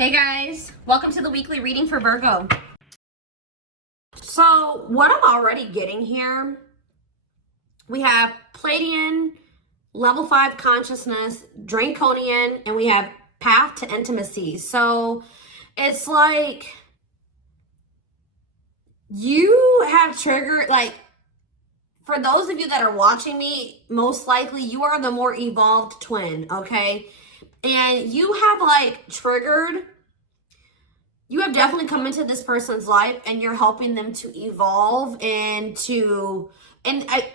Hey guys, welcome to the weekly reading for Virgo. So what I'm already getting here, we have Pleiadian, level 5 consciousness, Draconian, and we have path to intimacy. So it's like you have triggered, like, for those of you that are watching me, most likely you are the more evolved twin, okay? And you have like triggered, you have definitely come into this person's life and you're helping them to evolve and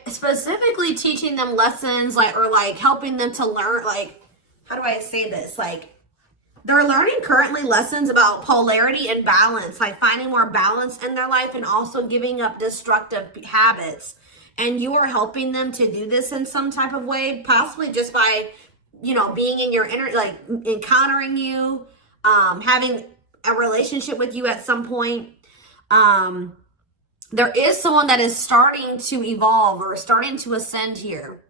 specifically teaching them lessons, like, or like helping them to learn, like, how do I say this? Like, they're learning currently lessons about polarity and balance, like finding more balance in their life and also giving up destructive habits. And you are helping them to do this in some type of way, possibly just by, being in your inner, like encountering you, having a relationship with you at some point. There is someone that is starting to evolve or starting to ascend here.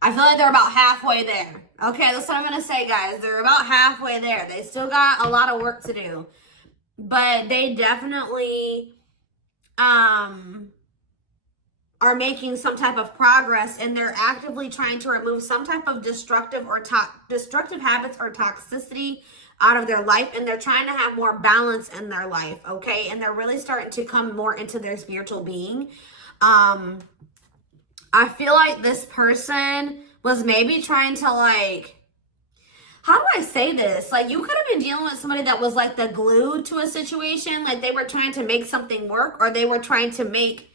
I feel like they're about halfway there. Okay, that's what I'm going to say, guys. They're about halfway there. They still got a lot of work to do. But they definitely are making some type of progress, and they're actively trying to remove some type of destructive habits or toxicity out of their life, and they're trying to have more balance in their life, okay? And they're really starting to come more into their spiritual being. I feel like this person was maybe trying to, like, how do I say this? Like, you could have been dealing with somebody that was like the glue to a situation. Like, they were trying to make something work, or they were trying to make,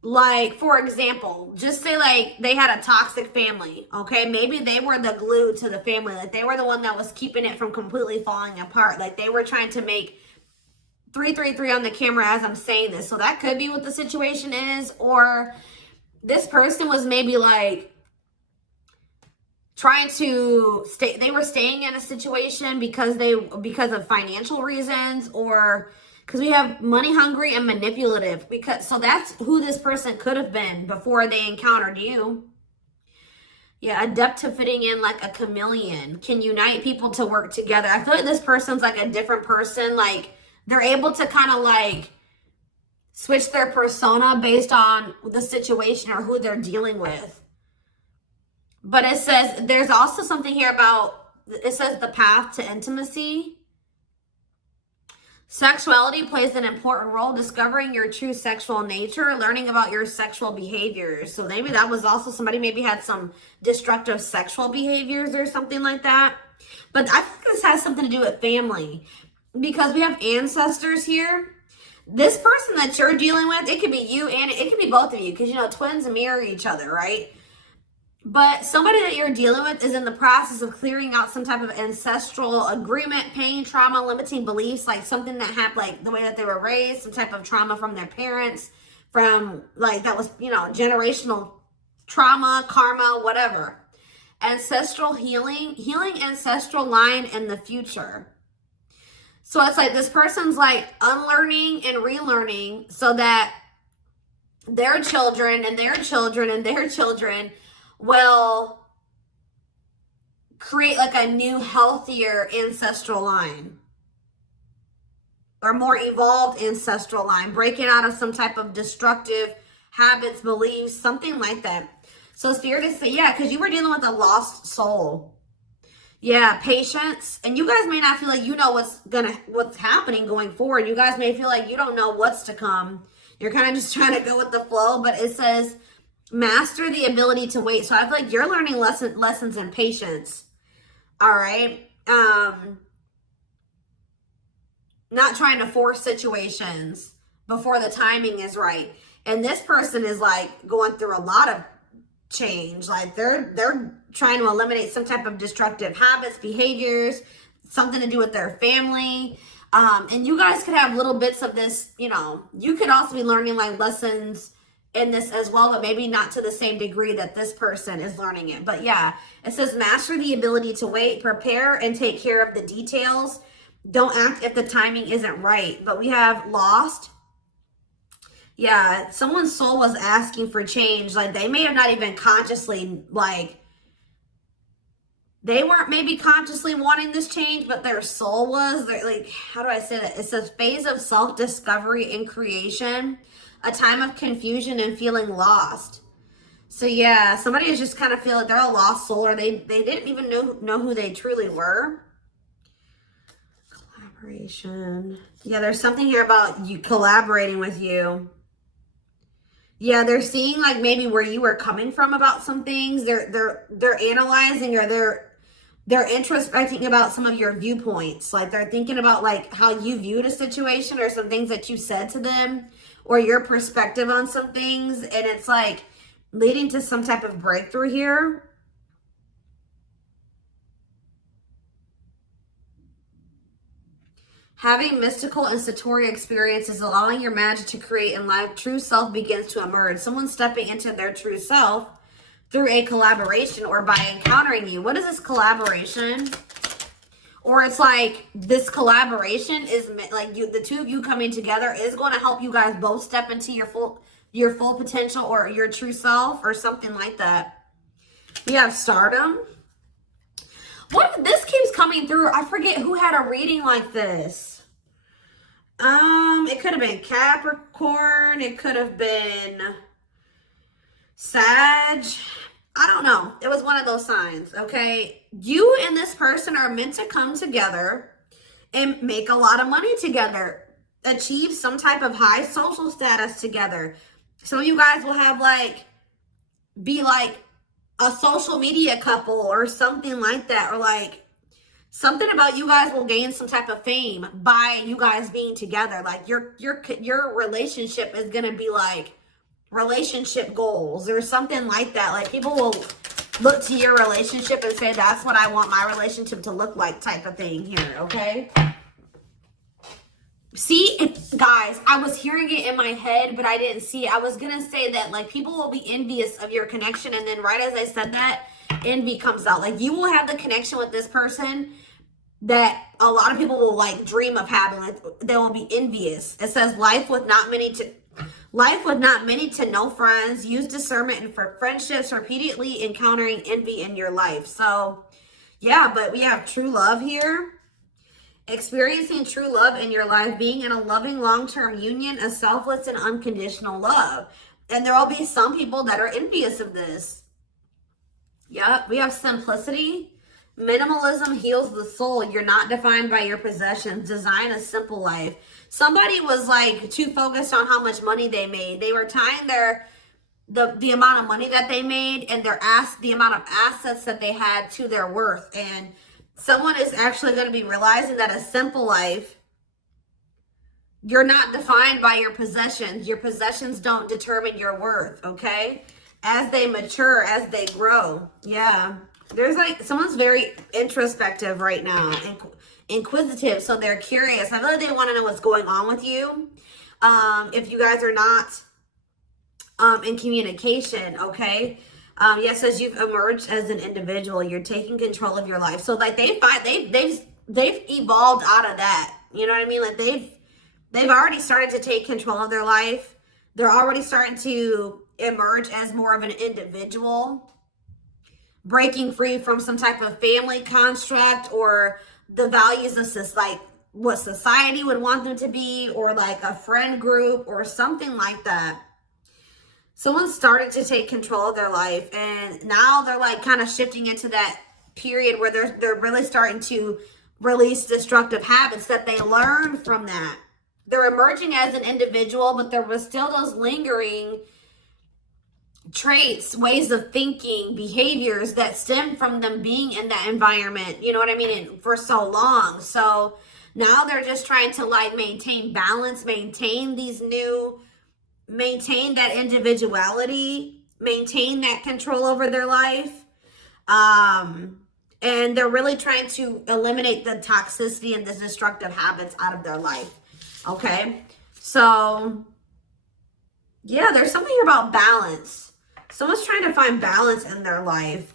like, for example, just say like they had a toxic family, okay? Maybe they were the glue to the family. Like, they were the one that was keeping it from completely falling apart. Like, they were trying to make 333 on the camera as I'm saying this. So that could be what the situation is. Or this person was maybe like trying to stay, they were staying in a situation because of financial reasons, or because we have money hungry and manipulative, so that's who this person could have been before they encountered you. Yeah, adept to fitting in like a chameleon, can unite people to work together. I feel like this person's like a different person. Like, they're able to kind of like switch their persona based on the situation or who they're dealing with. But it says, there's also something here about, it says the path to intimacy. Sexuality plays an important role, discovering your true sexual nature, learning about your sexual behaviors. So maybe that was also somebody maybe had some destructive sexual behaviors or something like that. But I think this has something to do with family, because we have ancestors here. This person that you're dealing with, it could be you and it could be both of you, because, twins mirror each other, right? But somebody that you're dealing with is in the process of clearing out some type of ancestral agreement, pain, trauma, limiting beliefs, like something that happened, like the way that they were raised, some type of trauma from their parents, from like that was, generational trauma, karma, whatever. Ancestral healing ancestral line in the future. So it's like this person's like unlearning and relearning so that their children and their children and their children will create like a new, healthier ancestral line, or more evolved ancestral line, breaking out of some type of destructive habits, beliefs, something like that. So it's fair to say, yeah, because you were dealing with a lost soul. Yeah, patience. And you guys may not feel like you know what's happening going forward. You guys may feel like you don't know what's to come. You're kind of just trying to go with the flow, but it says master the ability to wait. So I feel like you're learning lessons in patience. All right. Not trying to force situations before the timing is right. And this person is like going through a lot of change. Like they're trying to eliminate some type of destructive habits, behaviors, something to do with their family. And you guys could have little bits of this, you could also be learning like lessons in this as well, but maybe not to the same degree that this person is learning it. But yeah, it says master the ability to wait, prepare, and take care of the details. Don't act if the timing isn't right. But we have lost. Yeah, someone's soul was asking for change. Like, they may have not even consciously, like, They weren't maybe consciously wanting this change, but their soul was. They're like, how do I say that? It's a phase of self-discovery and creation, a time of confusion and feeling lost. So yeah, somebody is just kind of feeling they're a lost soul, or they didn't even know who they truly were. Collaboration. Yeah, there's something here about you collaborating with you. Yeah, they're seeing like maybe where you were coming from about some things. They're analyzing, or they're introspecting about some of your viewpoints. Like they're thinking about like how you viewed a situation, or some things that you said to them, or your perspective on some things. And it's like leading to some type of breakthrough here. Having mystical and satori experiences, allowing your magic to create in life, true self begins to emerge. Someone stepping into their true self through a collaboration or by encountering you. What is this collaboration? Or it's like this collaboration is like the two of you coming together is going to help you guys both step into your full potential, or your true self, or something like that. We have stardom. What this keeps coming through? I forget who had a reading like this. It could have been Capricorn. It could have been Sag. I don't know. It was one of those signs, okay? You and this person are meant to come together and make a lot of money together. Achieve some type of high social status together. Some of you guys will have be like a social media couple or something like that, or like something about you guys will gain some type of fame by you guys being together. Like your relationship is gonna be like relationship goals or something like that. Like people will look to your relationship and say, that's what I want my relationship to look like, type of thing here, okay? See, guys, I was hearing it in my head, but I didn't see it. I was going to say that, like, people will be envious of your connection. And then right as I said that, envy comes out. Like, you will have the connection with this person that a lot of people will, like, dream of having. Like, they will be envious. It says, life with not many to no friends. Use discernment and for friendships, repeatedly encountering envy in your life. So, yeah, but we have true love here. Experiencing true love in your life, being in a loving long-term union, a selfless and unconditional love. And there will be some people that are envious of this. Yep, we have simplicity. Minimalism heals the soul. You're not defined by your possessions. Design a simple life. Somebody was like too focused on how much money they made. They were tying the amount of money that they made and the amount of assets that they had to their worth. And someone is actually going to be realizing that a simple life, you're not defined by your possessions. Your possessions don't determine your worth, okay? As they mature, as they grow. Yeah. There's like, someone's very introspective right now, inquisitive, so they're curious. I feel like they want to know what's going on with you. If you guys are not in communication, okay? Yes, as you've emerged as an individual, you're taking control of your life. So like they've evolved out of that. You know what I mean? Like they've already started to take control of their life. They're already starting to emerge as more of an individual, breaking free from some type of family construct or the values of like what society would want them to be, or like a friend group or something like that. Someone started to take control of their life, and now they're like kind of shifting into that period where they're really starting to release destructive habits that they learned from that. They're emerging as an individual, but there was still those lingering traits, ways of thinking, behaviors that stem from them being in that environment, you know what I mean, and for so long. So now they're just trying to like maintain balance, maintain that individuality, maintain that control over their life. And they're really trying to eliminate the toxicity and the destructive habits out of their life. Okay. So yeah, there's something here about balance. Someone's trying to find balance in their life.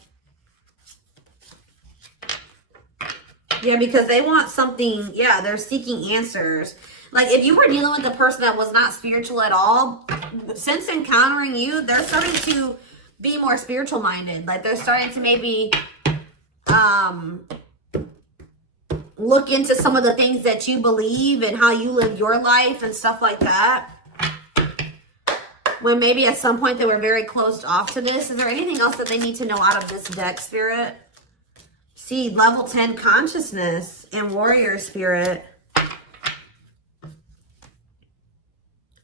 Yeah, because they want something. Yeah, they're seeking answers. Like if you were dealing with a person that was not spiritual at all, since encountering you, they're starting to be more spiritual minded. Like they're starting to maybe look into some of the things that you believe and how you live your life and stuff like that. When maybe at some point they were very closed off to this. Is there anything else that they need to know out of this deck, Spirit? See, level 10 consciousness and warrior spirit.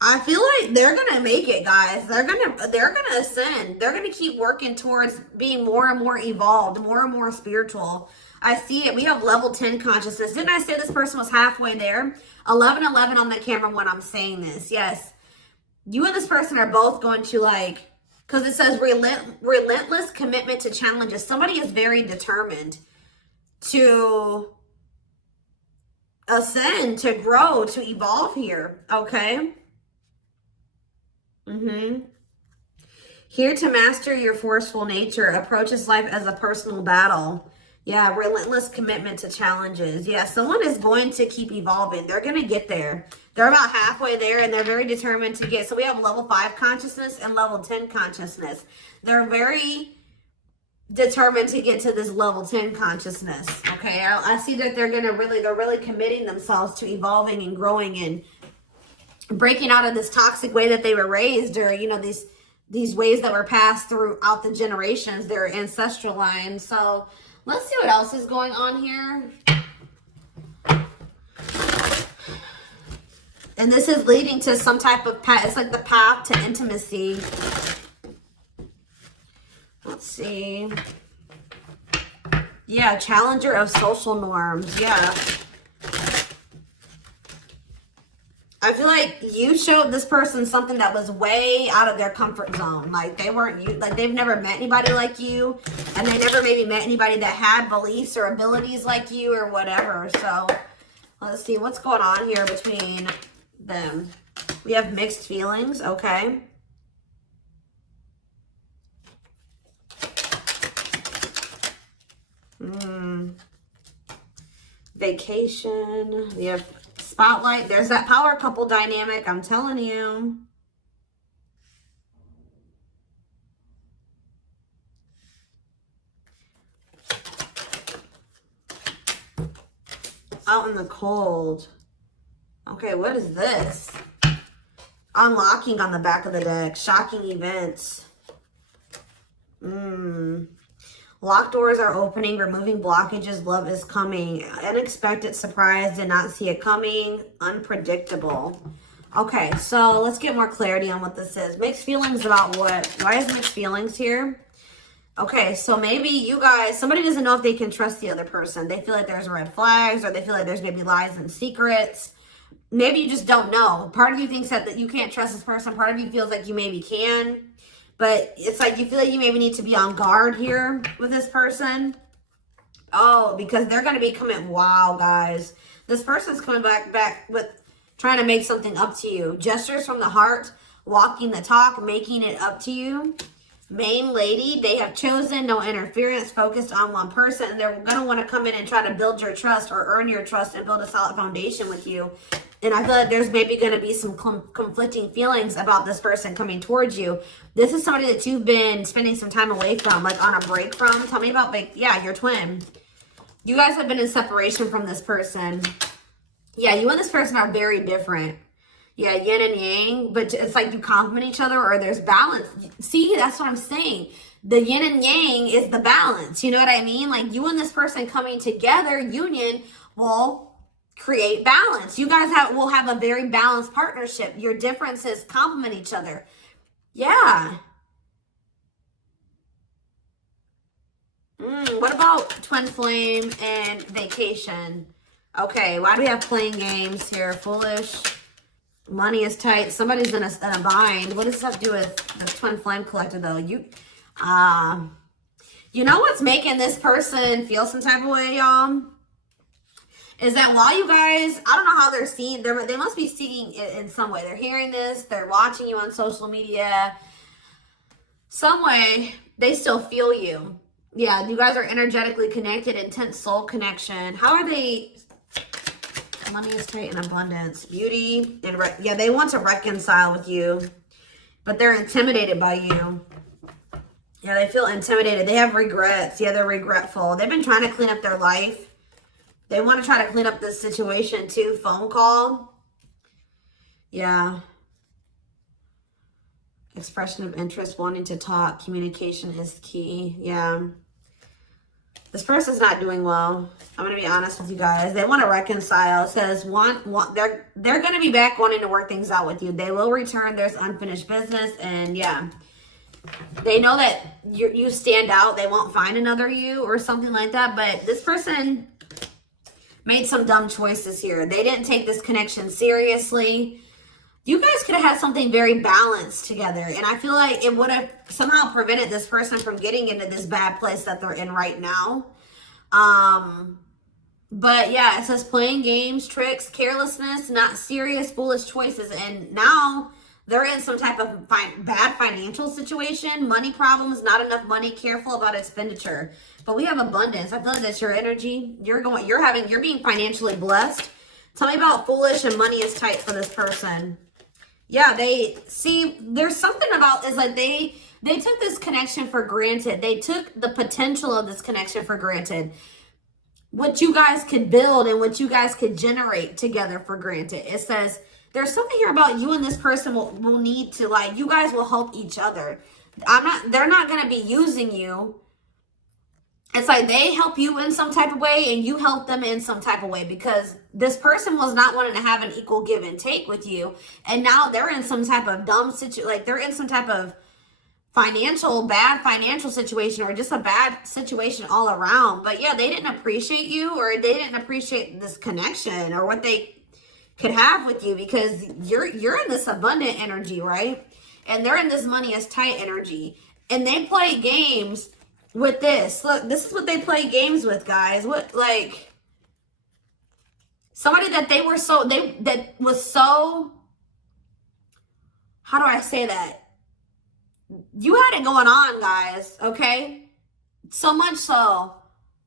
I feel like they're gonna make it, guys. They're gonna ascend. They're gonna keep working towards being more and more evolved, more and more spiritual. I see it. We have level 10 consciousness. Didn't I say this person was halfway there? 1111 on the camera when I'm saying this. Yes. You and this person are both going to, like, because it says relentless commitment to challenges. Somebody is very determined to ascend, to grow, to evolve here. Okay. Here to master your forceful nature. Approaches life as a personal battle. Yeah, relentless commitment to challenges. Yeah, someone is going to keep evolving. They're going to get there. They're about halfway there, and they're very determined to get. So we have level 5 consciousness and level 10 consciousness. They're very determined to get to this level 10 consciousness. Okay, I see that they're really committing themselves to evolving and growing and breaking out of this toxic way that they were raised, or, you know, these ways that were passed throughout the generations, their ancestral line. So let's see what else is going on here. And this is leading to some type of path. It's like the path to intimacy. Let's see. Yeah, challenger of social norms. Yeah. I feel like you showed this person something that was way out of their comfort zone. Like they weren't you, like they've never met anybody like you, and they never maybe met anybody that had beliefs or abilities like you or whatever. So let's see what's going on here between them. We have mixed feelings. Okay. Vacation. We have spotlight. There's that power couple dynamic. I'm telling you. Out in the cold. Okay, what is this? Unlocking on the back of the deck. Shocking events. Locked doors are opening, removing blockages, love is coming. Unexpected surprise, did not see it coming. Unpredictable. Okay, so let's get more clarity on what this is. Mixed feelings about what? Why is mixed feelings here? Okay, so maybe you guys, somebody doesn't know if they can trust the other person. They feel like there's red flags, or they feel like there's maybe lies and secrets. Maybe you just don't know. Part of you thinks that you can't trust this person. Part of you feels like you maybe can. But it's like you feel like you maybe need to be on guard here with this person. Oh, because they're going to be coming. Wow, guys. This person's coming back with trying to make something up to you. Gestures from the heart, walking the talk, making it up to you. Main lady, they have chosen no interference, focused on one person. And they're going to want to come in and try to build your trust or earn your trust and build a solid foundation with you. And I feel like there's maybe going to be some conflicting feelings about this person coming towards you. This is somebody that you've been spending some time away from, like on a break from. Tell me about, like, yeah, your twin. You guys have been in separation from this person. Yeah, you and this person are very different. Yeah, yin and yang, but it's like you complement each other, or there's balance. See, that's what I'm saying. The yin and yang is the balance. You know what I mean? Like you and this person coming together, union, will create balance. You guys will have a very balanced partnership. Your differences complement each other. Yeah. What about twin flame and vacation? Okay, why do we have playing games here? Foolish. Money is tight. Somebody's in a bind. What does this have to do with the twin flame collector, though? You know what's making this person feel some type of way, y'all? Is that while you guys, I don't know how they're seeing, they must be seeing it in some way. They're hearing this, they're watching you on social media. Some way, they still feel you. Yeah, you guys are energetically connected, intense soul connection. How are they? Money is tight and abundance. Beauty, and yeah, they want to reconcile with you, but they're intimidated by you. Yeah, they feel intimidated. They have regrets. Yeah, they're regretful. They've been trying to clean up their life. They want to try to clean up this situation too. Phone call. Yeah. Expression of interest, wanting to talk. Communication is key. Yeah. This person's not doing well. I'm going to be honest with you guys. They want to reconcile. It says they're going to be back wanting to work things out with you. They will return. There's unfinished business. And yeah, they know that you stand out. They won't find another you or something like that. But this person made some dumb choices here. They didn't take this connection seriously. You guys could have had something very balanced together. And I feel like it would have somehow prevented this person from getting into this bad place that they're in right now. But yeah, it says playing games, tricks, carelessness, not serious, foolish choices. And now they're in some type of bad financial situation, money problems, not enough money, careful about expenditure. But we have abundance. I feel like that's your energy. You're being financially blessed. Tell me about foolish and money is tight for this person. Yeah, there's something about this, like they took this connection for granted. They took the potential of this connection for granted. What you guys could build and what you guys could generate together for granted. It says there's something here about you and this person will need to, like, you guys will help each other. They're not going to be using you. It's like they help you in some type of way and you help them in some type of way, because this person was not wanting to have an equal give and take with you. And now they're in some type of dumb situation, like they're in some type of bad financial situation, or just a bad situation all around. But yeah, they didn't appreciate you, or they didn't appreciate this connection or what they could have with you, because you're in this abundant energy, right? And they're in this money is tight energy. And they play games with this. Look, this is what they play games with, guys. What, like, somebody that was so, how do I say that? You had it going on, guys, okay? So much so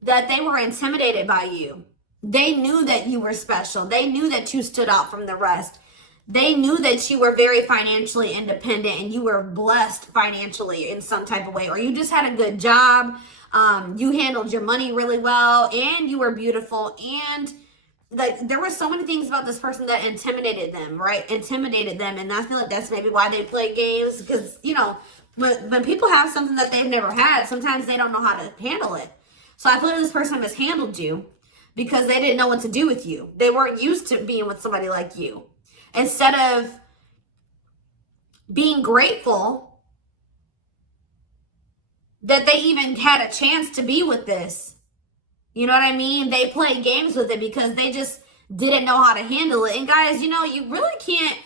that they were intimidated by you. They knew that you were special. They knew that you stood out from the rest. They knew that you were very financially independent and you were blessed financially in some type of way, or you just had a good job. You handled your money really well, and you were beautiful. And like, there were so many things about this person that intimidated them, right? Intimidated them. And I feel like that's maybe why they play games, because, you know, when people have something that they've never had, sometimes they don't know how to handle it. So I feel like this person mishandled you because they didn't know what to do with you. They weren't used to being with somebody like you. Instead of being grateful that they even had a chance to be with this, you know what I mean? They played games with it because they just didn't know how to handle it. And guys, you know, you really can't,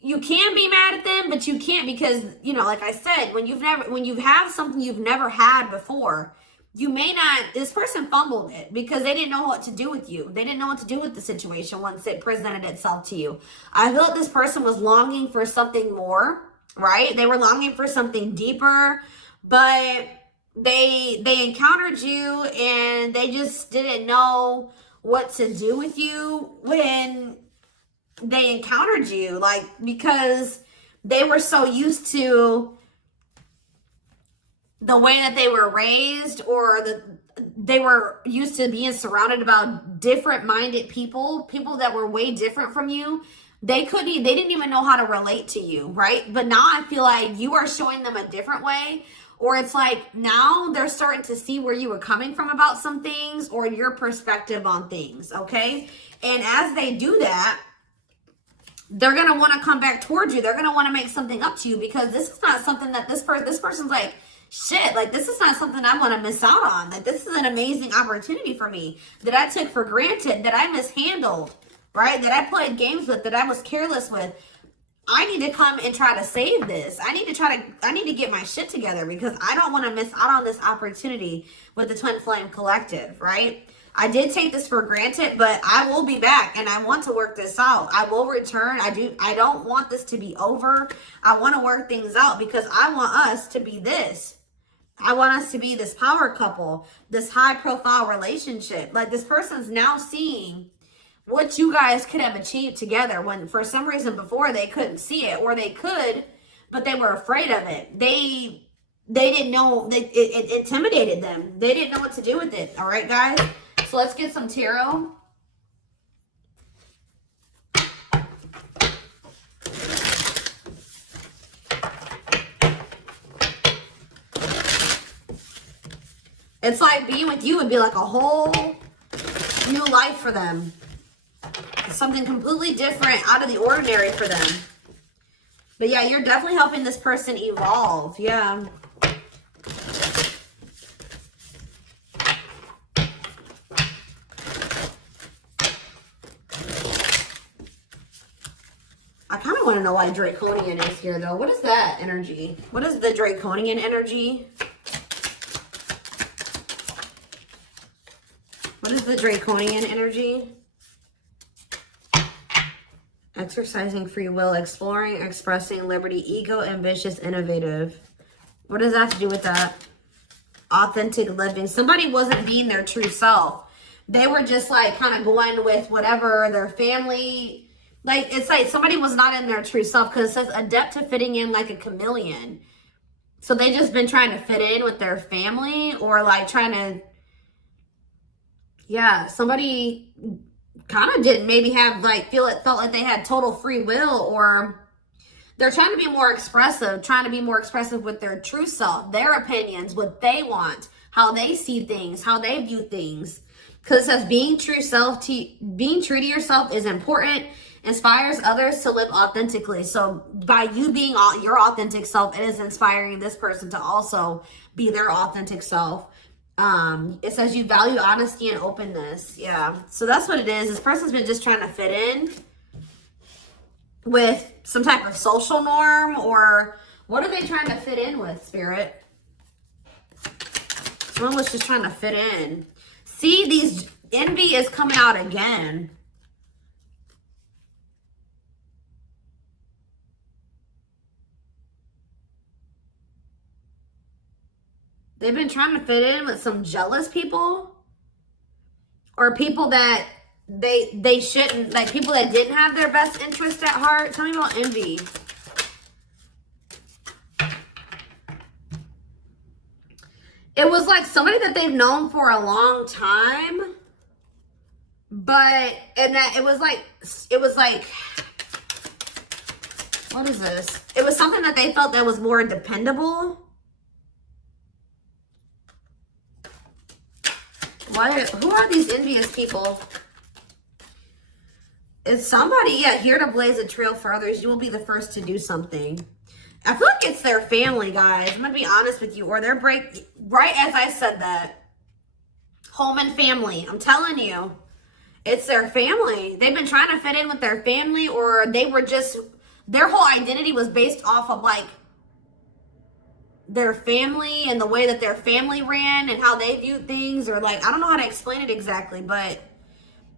you can be mad at them, but you can't, because, you know, like I said, when you have something you've never had before, you may not, this person fumbled it because they didn't know what to do with you. They didn't know what to do with the situation once it presented itself to you. I feel like this person was longing for something more, right? They were longing for something deeper, but they encountered you and they just didn't know what to do with you when they encountered you, like, because they were so used to the way that they were raised, or they were used to being surrounded about different minded people that were way different from you. They didn't even know how to relate to you, right? But now I feel like you are showing them a different way, or it's like now they're starting to see where you were coming from about some things, or your perspective on things, okay? And as they do that, they're going to want to come back towards you. They're going to want to make something up to you, because this is not something that this person's like, shit, like, this is not something I want to miss out on. Like, this is an amazing opportunity for me that I took for granted, that I mishandled, right? That I played games with, that I was careless with. I need to come and try to save this. I need to get my shit together, because I don't want to miss out on this opportunity with the Twin Flame Collective, right? I did take this for granted, but I will be back and I want to work this out. I will return. I don't want this to be over. I want to work things out, because I want us to be this. I want us to be this power couple, this high profile relationship. Like, this person's now seeing what you guys could have achieved together, when for some reason before they couldn't see it, or they could, but they were afraid of it. They they didn't know, it intimidated them. They didn't know what to do with it. All right, guys? So let's get some tarot. It's like being with you would be like a whole new life for them. Something completely different, out of the ordinary for them. But yeah, you're definitely helping this person evolve. Yeah. I kind of want to know why Draconian is here, though. What is that energy? What is the Draconian energy? What is the Draconian energy? Exercising free will, exploring, expressing liberty, ego, ambitious, innovative. What does that have to do with that? Authentic living. Somebody wasn't being their true self. They were just like kind of going with whatever their family, like it's like somebody was not in their true self, because it says adept to fitting in like a chameleon. So they just been trying to fit in with their family, or like trying to, yeah, somebody kind of didn't maybe have like felt like they had total free will, or they're trying to be more expressive, with their true self, their opinions, what they want, how they see things, how they view things. Because it says being true to yourself is important, inspires others to live authentically. So by you being your authentic self, it is inspiring this person to also be their authentic self. It says you value honesty and openness. Yeah. So that's what it is. This person's been just trying to fit in with some type of social norm, or what are they trying to fit in with, Spirit? Someone was just trying to fit in. See, these envy is coming out again. They've been trying to fit in with some jealous people, or people that they shouldn't, like people that didn't have their best interest at heart. Tell me about envy. It was like somebody that they've known for a long time, but, and that it was like, what is this? It was something that they felt that was more dependable. Who are these envious people? It's somebody, yeah, here to blaze a trail for others. You will be the first to do something. I feel like it's their family, guys. I'm going to be honest with you. Or their right as I said that. Home and family. I'm telling you. It's their family. They've been trying to fit in with their family, or they were just, their whole identity was based off of like their family and the way that their family ran and how they viewed things, or like, I don't know how to explain it exactly, but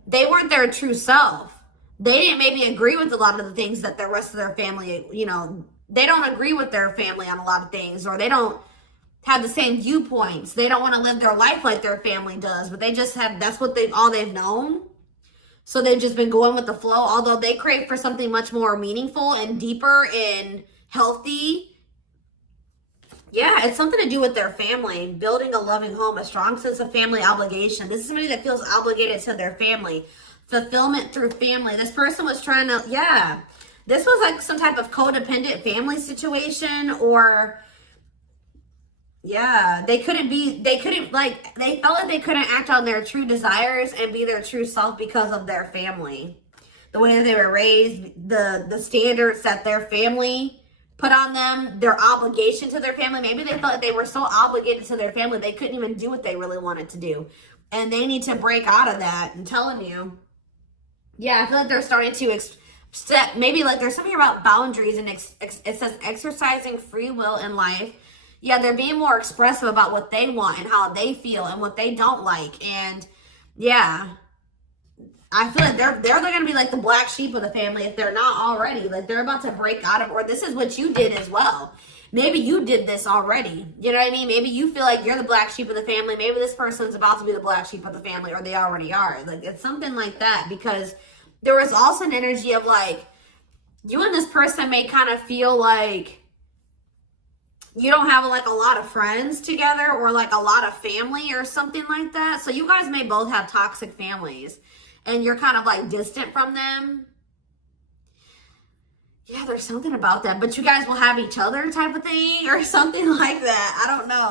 they weren't their true self. They didn't maybe agree with a lot of the things that the rest of their family, you know, they don't agree with their family on a lot of things, or they don't have the same viewpoints. They don't want to live their life like their family does, but they just have, that's what all they've known. So they've just been going with the flow, although they crave for something much more meaningful and deeper and healthy. Yeah, it's something to do with their family, building a loving home, a strong sense of family obligation. This is somebody that feels obligated to their family. Fulfillment through family. This person was trying to, yeah. This was like some type of codependent family situation, or, yeah, they felt like they couldn't act on their true desires and be their true self because of their family. The way that they were raised, the standards that their family put on them, their obligation to their family. Maybe they felt like they were so obligated to their family, they couldn't even do what they really wanted to do. And they need to break out of that. I'm telling you. Yeah, I feel like they're starting to maybe like there's something about boundaries, and it says exercising free will in life. Yeah, they're being more expressive about what they want and how they feel and what they don't like. And yeah, I feel like they're going to be like the black sheep of the family if they're not already. Like they're about to break out of, or this is what you did as well. Maybe you did this already. You know what I mean? Maybe you feel like you're the black sheep of the family. Maybe this person's about to be the black sheep of the family, or they already are. Like it's something like that, because there was also an energy of like, you and this person may kind of feel like you don't have like a lot of friends together or like a lot of family or something like that. So you guys may both have toxic families and you're kind of like distant from them. Yeah, there's something about that, but you guys will have each other type of thing or something like that. I don't know.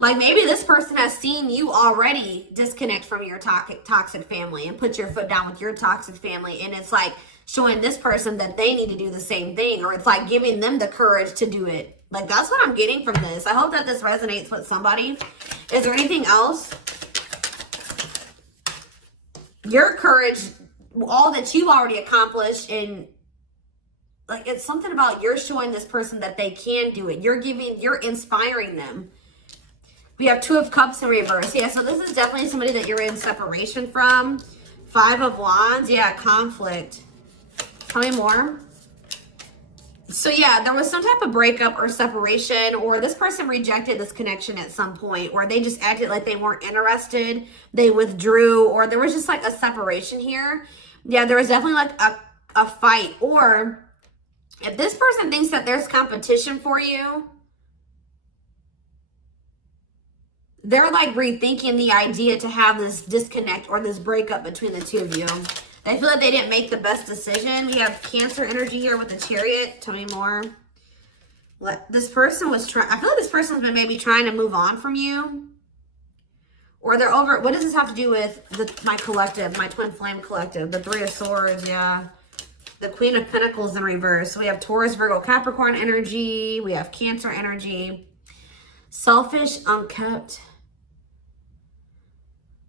Like maybe this person has seen you already disconnect from your toxic family and put your foot down with your toxic family. And it's like showing this person that they need to do the same thing, or it's like giving them the courage to do it. Like that's what I'm getting from this. I hope that this resonates with somebody. Is there anything else? Your courage, all that you've already accomplished, and like it's something about you're showing this person that they can do it. You're inspiring them. We have 2 of Cups in reverse. Yeah, so this is definitely somebody that you're in separation from. 5 of Wands. Yeah, conflict. Tell me more. So yeah, there was some type of breakup or separation, or this person rejected this connection at some point, or they just acted like they weren't interested. They withdrew, or there was just like a separation here. Yeah, there was definitely like a fight. Or if this person thinks that there's competition for you, they're like rethinking the idea to have this disconnect or this breakup between the 2 of you. They feel like they didn't make the best decision. We have Cancer energy here with the Chariot. Tell me more. This person was trying, I feel like this person's been maybe trying to move on from you. Or they're over, what does this have to do with my collective, my twin flame collective? The 3 of Swords, yeah. The Queen of Pentacles in reverse. So we have Taurus, Virgo, Capricorn energy. We have Cancer energy. Selfish, unkept.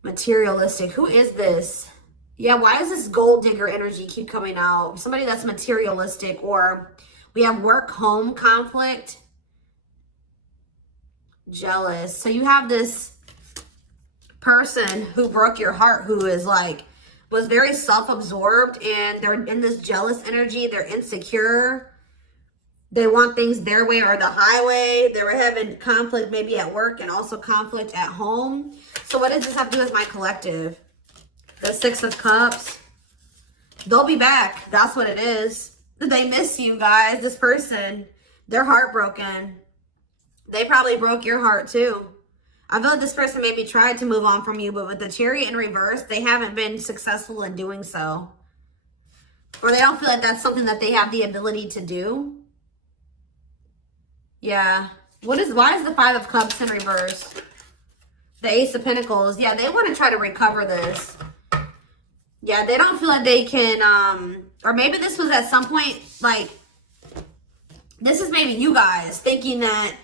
Materialistic. Who is this? Yeah, why does this gold digger energy keep coming out? Somebody that's materialistic. Or we have work-home conflict. Jealous. So you have this person who broke your heart, who is like, was very self-absorbed, and they're in this jealous energy. They're insecure. They want things their way or the highway. They were having conflict maybe at work and also conflict at home. So what does this have to do with my collective? The 6 of Cups. They'll be back. That's what it is. They miss you guys. This person, they're heartbroken. They probably broke your heart too. I feel like this person maybe tried to move on from you, but with the Chariot in reverse, they haven't been successful in doing so. Or they don't feel like that's something that they have the ability to do. Yeah. Why is the 5 of Cups in reverse? The Ace of Pentacles. Yeah, they want to try to recover this. Yeah, they don't feel like they can, or maybe this was at some point, like, this is maybe you guys thinking that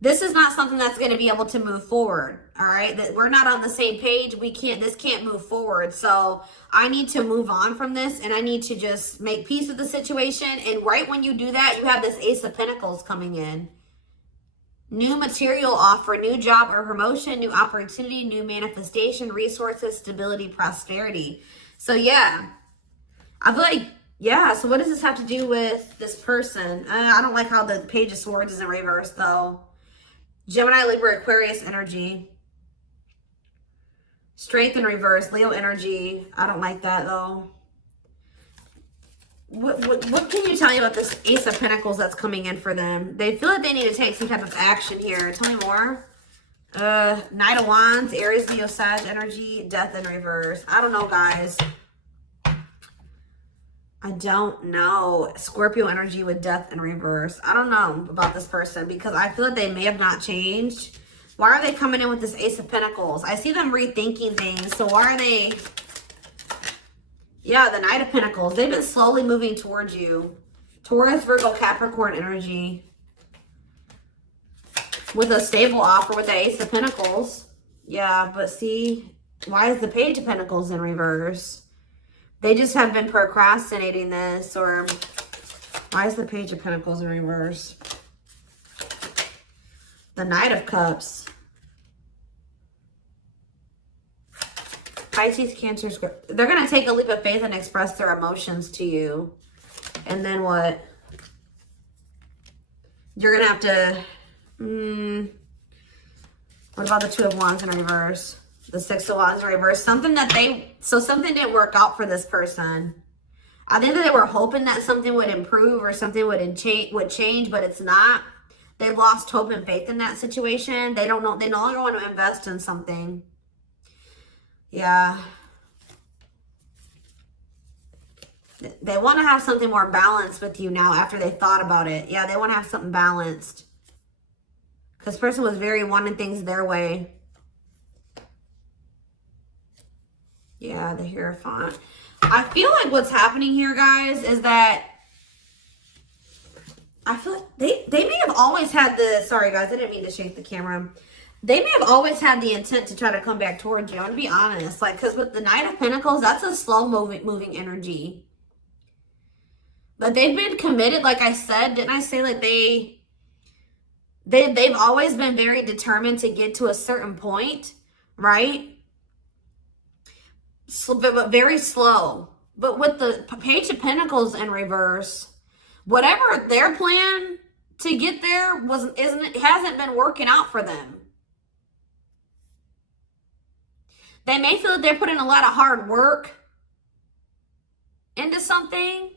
this is not something that's going to be able to move forward. All right. That we're not on the same page. This can't move forward. So I need to move on from this, and I need to just make peace with the situation. And right when you do that, you have this Ace of Pentacles coming in. New material offer, new job or promotion, new opportunity, new manifestation, resources, stability, prosperity. So yeah, I feel like, yeah. So what does this have to do with this person? I don't like how the Page of Swords is in reverse though. Gemini, Libra, Aquarius energy. Strength in reverse, Leo energy. I don't like that though. What can you tell me about this Ace of Pentacles that's coming in for them? They feel like they need to take some type of action here. Tell me more. Knight of Wands, Aries, Leo, Sag energy, Death in reverse. I don't know, guys. I don't know. Scorpio energy with Death in reverse. I don't know about this person because I feel like they may have not changed. Why are they coming in with this Ace of Pentacles? I see them rethinking things. So why are they... Yeah, the Knight of Pentacles. They've been slowly moving towards you. Taurus, Virgo, Capricorn energy. With a stable offer with the Ace of Pentacles. Yeah, but see, why is the Page of Pentacles in reverse? They just have been procrastinating this, or why is the Page of Pentacles in reverse? The Knight of Cups. Pisces, Cancer, Scorpio. They're going to take a leap of faith and express their emotions to you. And then what? You're going to have to... what about the 2 of Wands in reverse? The Six of Wands in reverse. Something didn't work out for this person. I think that they were hoping that something would improve or something would change, but it's not. They've lost hope and faith in that situation. They don't know. They no longer want to invest in something. Yeah. They want to have something more balanced with you now after they thought about it. Yeah, they want to have something balanced. Because this person was very wanting things their way. Yeah, the Hierophant. I feel like what's happening here, guys, is that I feel like they may have always had the, sorry guys, I didn't mean to shake the camera. They may have always had the intent to try to come back towards you. I'm going to be honest. Like, because with the Knight of Pentacles, that's a slow moving energy. But they've been committed, like I said. Didn't I say like they've always been very determined to get to a certain point, right? So, but very slow. But with the Page of Pentacles in reverse, whatever their plan to get there hasn't been working out for them. They may feel that they're putting a lot of hard work into something,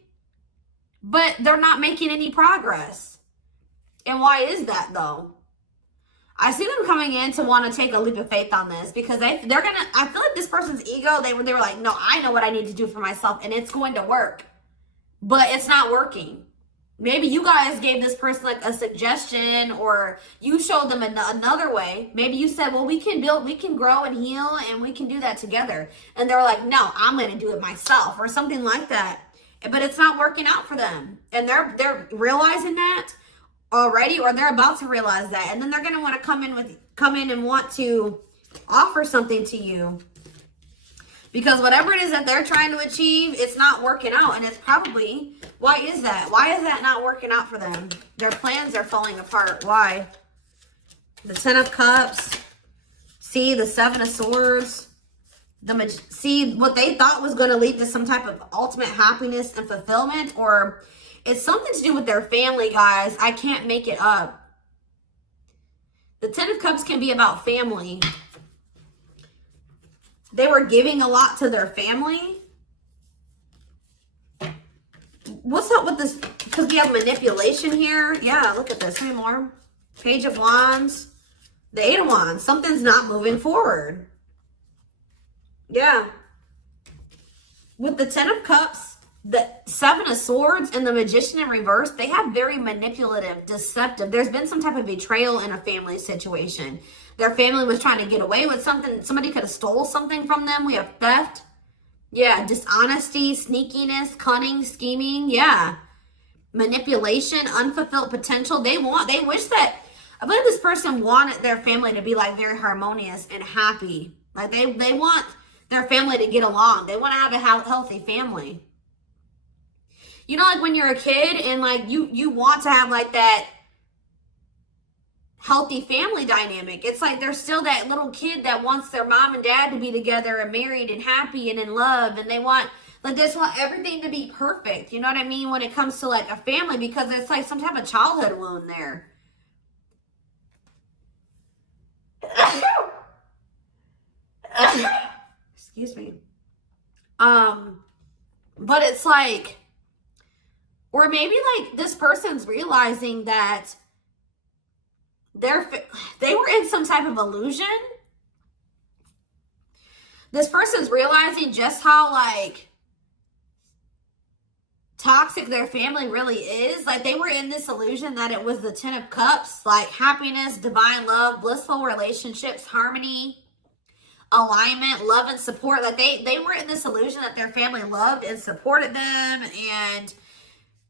but they're not making any progress. And why is that though? I see them coming in to want to take a leap of faith on this because I feel like this person's ego, they were like, no, I know what I need to do for myself and it's going to work, but it's not working. Maybe you guys gave this person like a suggestion, or you showed them another way. Maybe you said, well, we can grow and heal and we can do that together. And they're like, no, I'm going to do it myself or something like that. But it's not working out for them. And they're realizing that already, or they're about to realize that. And then they're going to want to come in and want to offer something to you. Because whatever it is that they're trying to achieve, it's not working out. And it's probably, why is that? Why is that not working out for them? Their plans are falling apart. Why? The Ten of Cups. See, the Seven of Swords. See, what they thought was going to lead to some type of ultimate happiness and fulfillment. Or it's something to do with their family, guys. I can't make it up. The Ten of Cups can be about family. They were giving a lot to their family. What's up with this? Because we have manipulation here. Yeah, look at this. Three more. Page of Wands. The Eight of Wands. Something's not moving forward. Yeah. With the Ten of Cups, the Seven of Swords, and the Magician in reverse, they have very manipulative, deceptive. There's been some type of betrayal in a family situation. Their family was trying to get away with something. Somebody could have stole something from them. We have theft. Yeah, dishonesty, sneakiness, cunning, scheming. Yeah. Manipulation, unfulfilled potential. They wish that, I believe this person wanted their family to be like very harmonious and happy. Like they want their family to get along. They want to have a healthy family. You know, like when you're a kid and like you want to have like that healthy family dynamic. It's like there's still that little kid that wants their mom and dad to be together and married and happy and in love, and they want everything to be perfect. You know what I mean? When it comes to like a family, because it's like some type of childhood wound there. Excuse me. But it's like, or maybe like this person's realizing that they were in some type of illusion. This person's realizing just how like toxic their family really is. Like they were in this illusion that it was the Ten of Cups, like happiness, divine love, blissful relationships, harmony, alignment, love and support. Like they were in this illusion that their family loved and supported them, and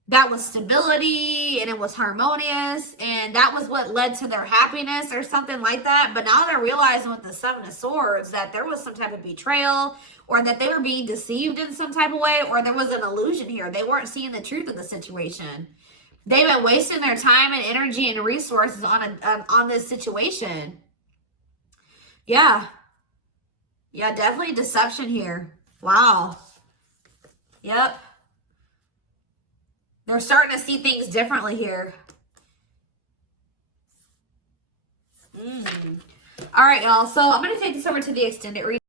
that was stability and it was harmonious, and that was what led to their happiness or something like that. But now they're realizing with the Seven of Swords that there was some type of betrayal, or that they were being deceived in some type of way, or there was an illusion here. They weren't seeing the truth of the situation. They've been wasting their time and energy and resources on this situation. Yeah. Yeah, definitely deception here. Wow. Yep. They're starting to see things differently here. All right, y'all. So I'm going to take this over to the extended reading.